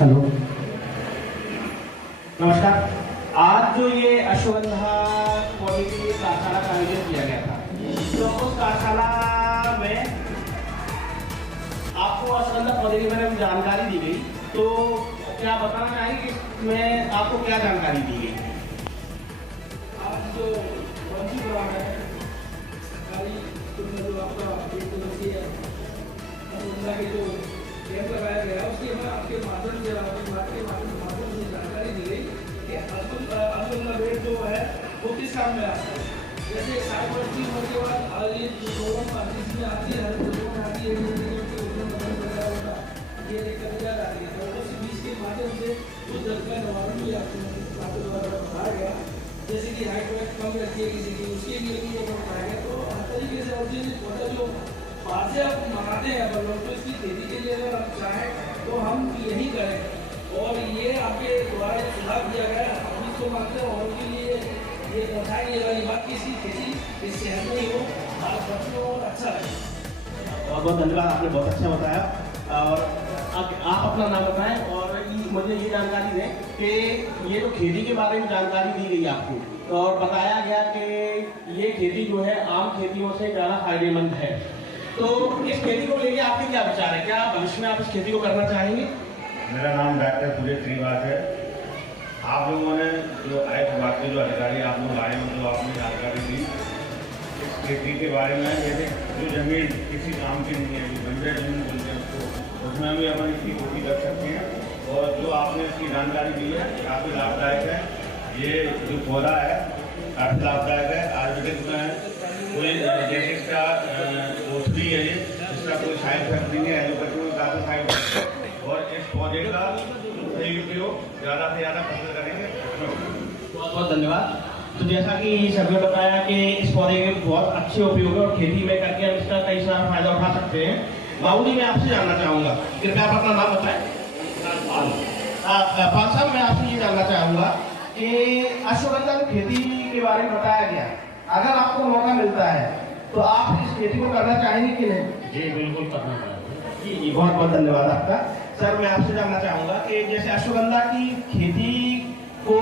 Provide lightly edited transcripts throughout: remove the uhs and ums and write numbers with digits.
Hello, नमस्कार। आज जो ये अश्वगंधा पौधे के लिए कार्यशाला का आयोजन किया गया था, तो उस कार्यशाला में आपको अश्वगंधा पौधे के बारे में जानकारी दी गई, तो क्या बताना चाहेंगे कि इसमें आपको क्या जानकारी दी गई? आज जो वंशी प्रोग्राम है, सरकारी स्कूल में जो आपका एक दिवसीय अश्वगंधा के जो कैंप लगाया गया, उसके में आपके माध्यम से आपकी बात के माध्यम से जानकारी दी गई कि अश्वगंधा पेड़ जो है वो किस काम में आता है। जैसे 60 वर्ष की उम्र के बाद ये जो प्रोग्राम आती है, आती है ये दिक्कत आ रही है, तो उस बीच के माध्यम से उस दर्द का निवारण भी आपके द्वारा बताया गया। जैसे कि हाइट वेट कम रहती है किसी की, उसके लिए भी ये बताया गया। तो हर तरीके से और ये पौधा जो बाहर से आप मंगाते हैं अपन लोग, तो इसकी खेती के लिए अगर आप चाहें तो हम यही करें। और ये आपके द्वारा सुझाव दिया गया है, हम इसको मानते हैं और उनके लिए ये बताएं ये वाली बात की इसकी खेती इस सेहत में हो, भारत वर्ष में और अच्छा है। बहुत बहुत धन्यवाद, आपने बहुत अच्छा बताया। और आप अपना नाम बताएं और मुझे ये जानकारी दें कि ये जो खेती के बारे में जानकारी दी गई आपको और बताया गया कि ये खेती जो है आम खेतियों से ज़्यादा फायदेमंद है, तो इस खेती को लेके आपके क्या विचार है? क्या भविष्य में आप इस खेती को करना चाहेंगे? मेरा नाम डॉक्टर सुरेश श्रीवास है। आप लोगों ने जो आयुष विभाग के जो अधिकारी आप लोग आए हैं, जो आपने जानकारी दी इस खेती के बारे में, जैसे जो जमीन किसी काम की नहीं है, जो बंजर जमीन बोलते हैं उसको, उसमें भी अपन इसकी खेती कर सकते हैं। और जो आपने इसकी जानकारी दी है काफ़ी लाभदायक है। ये जो पौधा है काफ़ी लाभदायक है, आयुर्वेदिक में कोई जैसे इसका औषधि है, ये इसका कोई साइड इफेक्ट नहीं है, एलोपैथी में काफ़ी साइड इफेक्ट है। और इस पौधे का सही उपयोग ज़्यादा से ज़्यादा फसल करेंगे। बहुत बहुत धन्यवाद। तो जैसा कि सर ने बताया कि इस पौधे के बहुत अच्छे उपयोग है और खेती में करके हम इसका कई सारा फायदा उठा सकते हैं। बाबू जी, मैं आपसे जानना चाहूँगा, कृपया आप अपना नाम बताएं। पाल साहब, मैं आपसे ये जानना चाहूँगा कि अश्वगंधा की खेती के बारे में बताया गया, अगर आपको मौका मिलता है तो आप इस खेती को करना चाहेंगे कि नहीं? जी बिल्कुल करना चाहेंगे। जी जी, बहुत बहुत धन्यवाद आपका। सर, मैं आपसे जानना चाहूँगा कि जैसे अश्वगंधा की खेती को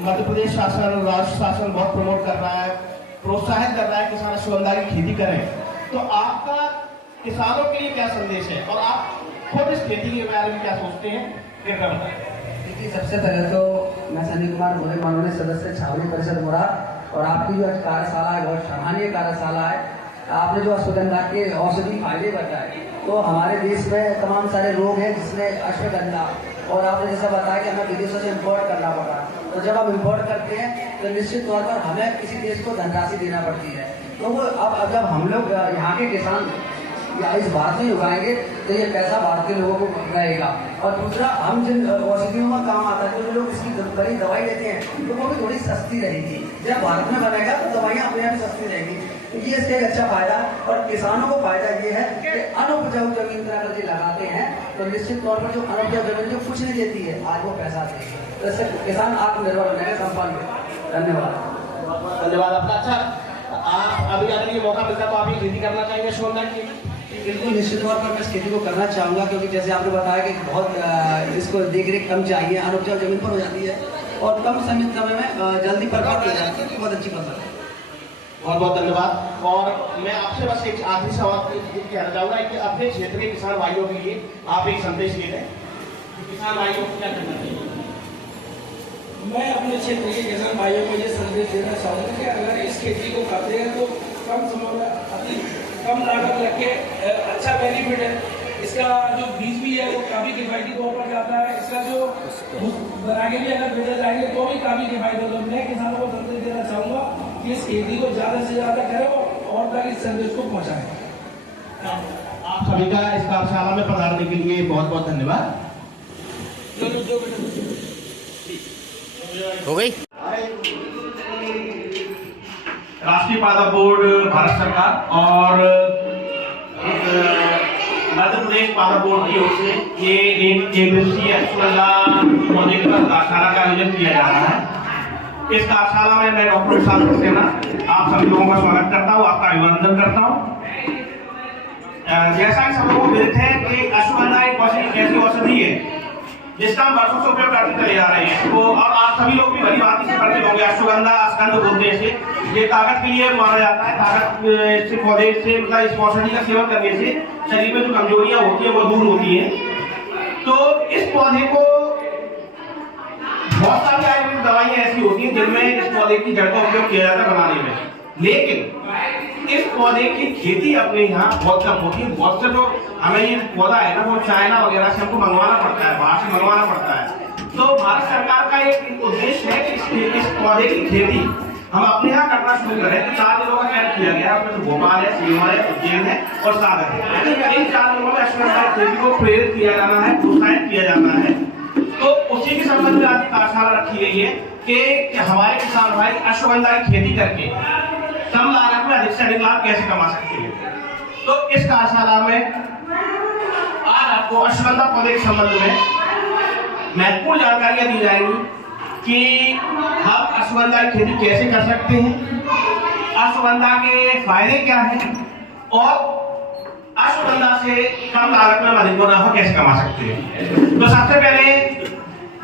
मध्य प्रदेश शासन, राज्य शासन बहुत प्रमोट कर रहा है, प्रोत्साहित कर रहा है किसान अश्वगंधा की खेती करें, तो आपका किसानों के लिए क्या संदेश है और आप खुद इस खेती के बारे में क्या सोचते हैं, कृपया बताएं। देखिए, सबसे पहले तो मैं सनी कुमार मोरे, माननीय सदस्य छावनी परिषद मोरा, और आपकी जो कार्यशाला है बहुत सराहनीय कार्यशाला है। आपने जो अश्वगंधा के औषधि फायदे बताए, तो हमारे देश में तमाम सारे रोग हैं जिसमें अश्वगंधा, और आपने जैसा बताया कि हमें विदेशों से इम्पोर्ट करना पड़ा, तो जब हम इम्पोर्ट करते हैं तो निश्चित तौर पर हमें किसी देश को धनराशि देना पड़ती है। तो वो अब जब हम लोग यहाँ के किसान या इस भारत में उगाएंगे तो ये पैसा भारत के लोगों को रहेगा। और दूसरा, हम जिन औषधियों में काम आता है, जो लोग इसकी बड़ी दवाई लेते हैं तो वो भी थोड़ी सस्ती रहेगी। जब भारत में बनेगा तो दवाइयाँ अपने आप सस्ती रहेगी, तो ये इसका एक अच्छा फायदा। और किसानों को फायदा ये है कि अनुपजाऊ जमीन पर अगर ये लगाते हैं तो निश्चित तौर पर जो अनुपजाऊ जमीन जो कुछ नहीं देती है, आज वो पैसा देगी, तो इससे किसान आत्मनिर्भर बनेगा, संपन्न। धन्यवाद। धन्यवाद आपका। अच्छा, आप अभी अगर ये मौका मिलता तो आप ये खेती करना चाहेंगे अश्वगंधा की? बिल्कुल, निश्चित तौर पर मैं इस खेती को करना चाहूँगा, क्योंकि जैसे आपने बताया कि बहुत इसको देख रेख कम चाहिए, अनुपजाऊ जमीन पर हो जाती है और कम समय में जल्दी परिपक्व हो जाती है, बहुत अच्छी फसल है। बहुत बहुत धन्यवाद। और मैं आपसे बस एक आखिरी सवाल कहना चाहूँगा कि अपने क्षेत्र के किसान भाइयों के लिए आप एक संदेश दे दें, किसान भाइयों को क्या करना चाहिए? मैं अपने क्षेत्र के किसान भाइयों को ये संदेश देना चाहूँगा कि अगर इस खेती को करते हैं तो कम समय में अति कम लागत लग के अच्छा बेनिफिट है। इसका जो बीज भी है वो काफ़ी किफायती तौर पर जाता है। इसका जो बना के भी अगर बेचा जाएंगे तो भी काफ़ी किफायती होगा। मैं किसानों को संदेश देना चाहूँगा कि इस खेती को ज़्यादा से ज़्यादा करें और तक इस संदेश को पहुँचाएं। आप सभी का इस कार्यशाला में पधारने के लिए बहुत बहुत धन्यवाद। हो गई। राष्ट्रीय पादप बोर्ड, भारत सरकार और मध्य प्रदेश पादप बोर्ड की ओर से ये एक दिवसीय अश्वगंधा पौधे का कार्यशाला का आयोजन किया जा रहा है। इस कार्यशाला में मैं डॉक्टर विशाल सक्सेना आप सभी लोगों का स्वागत करता हूँ, आपका अभिनंदन करता हूँ। जैसा कि सब लोग विदित है कि अश्वगंधा एक ऐसी औषधि है जिसका हम वर्षों से उपयोग करते चले जा रहे हैं। तो और आप सभी लोग भी भली भांति से परिचित होंगे। अश्वगंधा स्कंद बोलते हैं इसे। ये ताकत के लिए माना जाता है। ताकत से पौधे से मतलब इस औषधि का सेवन करने से शरीर में जो कमजोरियां होती है वो दूर होती है। तो इस पौधे को बहुत सारी आयुर्वेदिक दवाइयां ऐसी होती हैं जिनमें इस पौधे की जड़ का उपयोग किया जाता है बनाने में, लेकिन इस पौधे की खेती अपने यहाँ बहुत कम होती है। बहुत से जो हमें ये पौधा है ना वो चाइना वगैरह से हमको मंगवाना पड़ता है, बाहर से मंगवाना पड़ता है। तो भारत सरकार का एक उद्देश्य है कि इस पौधे की खेती हम अपने यहाँ करना शुरू करें। तो 4 जिलों का चयन किया गया है, उसमें भोपाल है, सीहोर है, उज्जैन है और सागर है। इन 4 जिलों में अश्वगंधा खेती को प्रेरित किया जाना है, प्रोत्साहित किया जाना है। तो उसी के संबंध में आज कार्यशाला रखी गई है कि हमारे किसान भाई अश्वगंधा की खेती करके कम लागत में अधिक से अधिक लाभ कैसे कमा सकते हैं। तो इस कार्यशाला में आज आपको अश्वगंधा पौधे के संबंध में महत्वपूर्ण जानकारियां दी जाएंगी कि हम अश्वगंधा की खेती कैसे कर सकते हैं, अश्वगंधा के फायदे क्या हैं और अश्वगंधा से कम लागत में अधिक मुनाफा कैसे कमा सकते हैं। तो सबसे पहले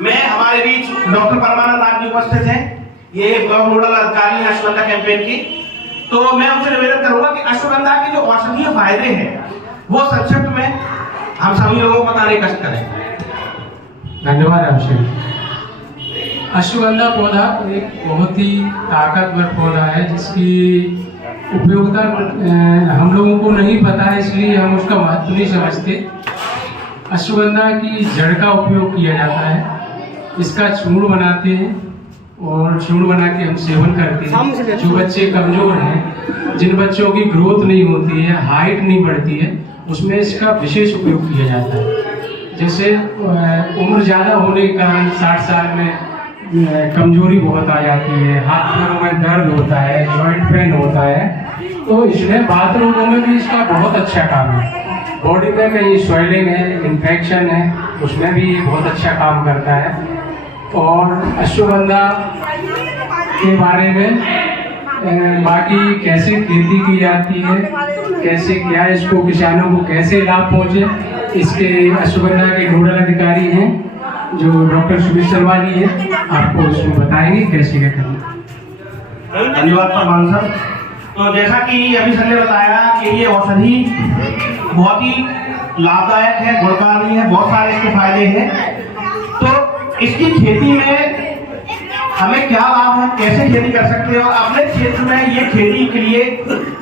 मैं हमारे बीच डॉक्टर परमानंद आप जी उपस्थित हैं। ये ब्लॉक नोडल अधिकारी हैं अश्वगंधा कैंपेन की। तो मैं उनसे निवेदन करूंगा कि अश्वगंधा के जो औषधीय फायदे हैं वो संक्षिप्त में हम सभी लोगों को बताने का कष्ट करें। धन्यवाद अभिषेक। अश्वगंधा पौधा एक बहुत ही ताकतवर पौधा है जिसकी उपयोगिता हम लोगों को नहीं पता है, इसलिए हम उसका महत्व नहीं समझते। अश्वगंधा की जड़ का उपयोग किया जाता है, इसका चूर्ण बनाते हैं और चूर्ण बना के हम सेवन करते हैं। जो बच्चे कमजोर हैं, जिन बच्चों की ग्रोथ नहीं होती है, हाइट नहीं बढ़ती है, उसमें इसका विशेष उपयोग किया जाता है। जैसे उम्र ज़्यादा होने के कारण 60 साल में कमजोरी बहुत आ जाती है, हाथ पैरों में दर्द होता है, जॉइंट पेन होता है, तो इसमें बाथरूमों में भी इसका बहुत अच्छा काम है। बॉडी में कहीं स्वेलिंग है, इन्फेक्शन है, उसमें भी ये बहुत अच्छा काम करता है। और अश्वगंधा के बारे में बाकी कैसे खेती की जाती है, कैसे क्या इसको किसानों को कैसे लाभ पहुँचे, इसके अश्वगंधा के नोडल अधिकारी हैं जो डॉक्टर सुमित शर्मा जी हैं, आपको उसमें बताएंगे कैसे क्या करना। धन्यवाद परमान सर। तो जैसा कि अभी सर ने बताया कि ये औषधि बहुत ही लाभदायक है, गुणकारी है, बहुत सारे इसके फायदे हैं। तो इसकी खेती में हमें क्या लाभ है, कैसे खेती कर सकते हैं और अपने क्षेत्र में ये खेती के लिए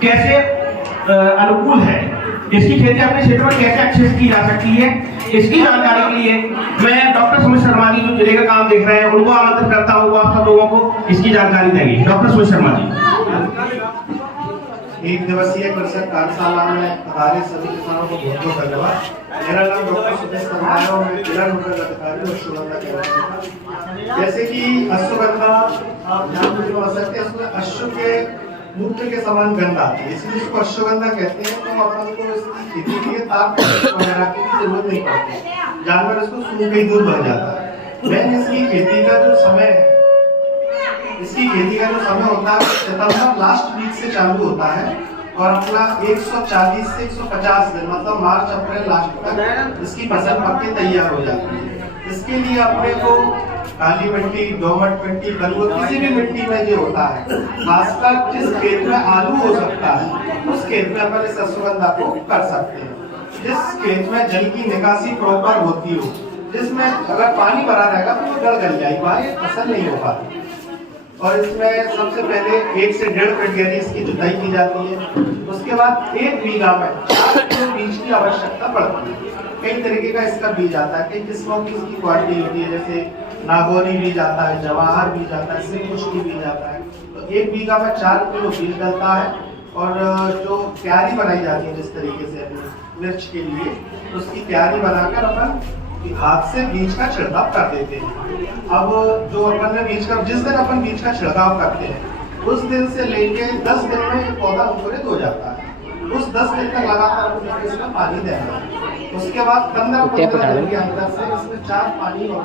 कैसे अनुकूल है, इसकी खेती अपने क्षेत्र में कैसे अच्छे से की जा सकती है, इसकी जानकारी के लिए मैं डॉक्टर सुमित शर्मा जी जो जिले का काम देख रहे हैं उनको आमंत्रित करता हूँ, वो आप सब लोगों को इसकी जानकारी देंगे। डॉक्टर सुमित शर्मा जी। 1 दिवसीय कृषक कार्यशाला में पधारे सभी किसानों को बहुत बहुत धन्यवाद। मेरा नाम डॉक्टर सुमित शर्मा है और मैं जिला नोडल अधिकारी अश्वगंधा कैंपेन। जैसे कि अश्वगंधा आप ध्यान में सकते हैं, उसमें अश्व के मूत्र के समान गंध आती है, इसलिए इसको अश्वगंधा कहते हैं। तो अपन को इसकी खेती के लिए ताप वगैरह की जरूरत नहीं पड़ती, जानवर इसको सूख के दूर बन जाता है। लेकिन इसकी खेती का जो समय है, इसकी खेती का जो समय होता है सितंबर लास्ट वीक से चालू होता है और अपना 140 से 150 दिन मतलब मार्च अप्रैल लास्ट तक इसकी फसल पक के तैयार हो जाती है। इसके लिए अपने को काली मिट्टी, दोमट मिट्टी, बलुआ, किसी भी मिट्टी में जो होता है, खासकर जिस खेत में आलू हो सकता है उस खेत में अपन इस अश्वगंधा को कर सकते हैं। जिस खेत में जल की निकासी प्रॉपर होती हो, जिसमें अगर पानी भरा रहेगा तो वो गल जाएगी, वहाँ फसल नहीं हो पाती। और इसमें सबसे पहले 1 से 1.5 फीट गहरी इसकी जुताई की जाती है। उसके बाद 1 बीघा में 4 किलो बीज की आवश्यकता पड़ती है। कई तरीके का इसका बीज आता है, कई किस्मों की इसकी क्वालिटी होती है, जैसे नागौरी बीज आता है, जवाहर बीज आता है, सिंहपुष्टि बीज आता है। तो 1 बीघा में 4 किलो बीज डलता है और जो क्यारी बनाई जाती है जिस तरीके से अपनी मिर्च के लिए, तो उसकी क्यारी बनाकर अपन हाथ से बीज का छिड़काव कर देते हैं। अब जो अपन ने बीज का, जिस दिन अपन बीज का छिड़काव करते हैं उस दिन से लेके 10 दिन में ये पौधा अंकुरित हो जाता है। उस 10 दिन तक लगातार इसमें पानी देना है। उसके बाद 15 दिन के अंदर से इसमें 4 पानी और